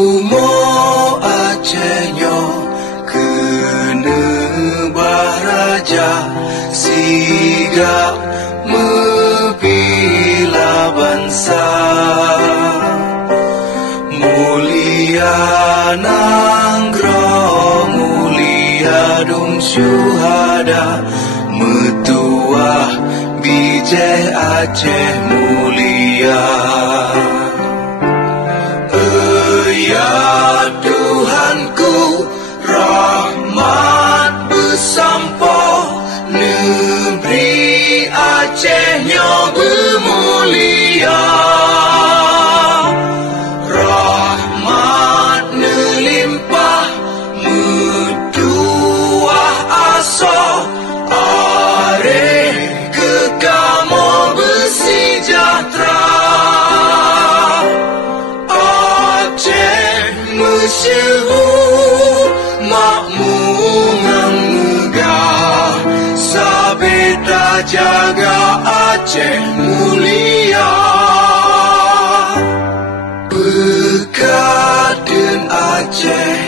Umo Acehnya kena baraja siga mebila bangsa mulia nanggro mulia dum syuhada metuah bijih Aceh mulia. Ya Tuhanku, rahmat bersampo negeri Acehnya bermulia. Rahmat melimpah metuah asa areh kekamo bersejahtera. Masyhur makmum yang megah sabeda jaga Aceh mulia. Berkat dan Aceh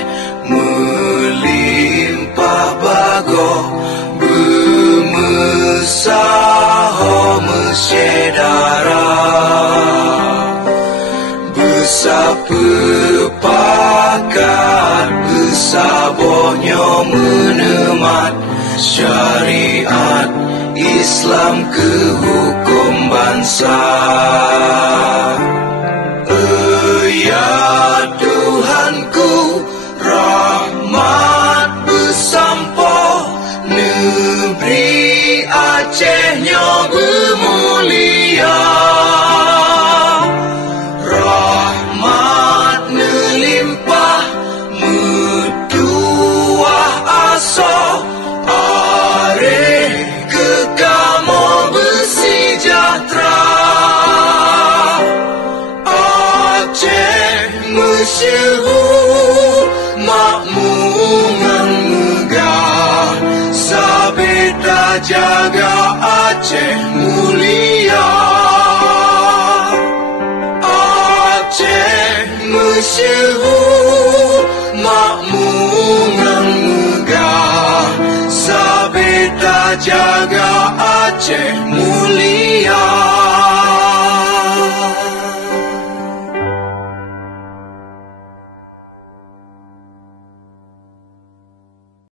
melimpah bago bermesah mesyedara bersapepakat bersabohnya menemat syariat Islam ke hukum bangsa. Ya Tuhanku, rahmat bersampo negeri Acehnya bermulia. Rahmat melimpah metuah asa areh kekamo bersejahtera. Aceh masyhur makmum yang megah sabeda jaga Aceh mulia. Aceh masyhur makmum yang megah sabeda jaga Aceh mulia.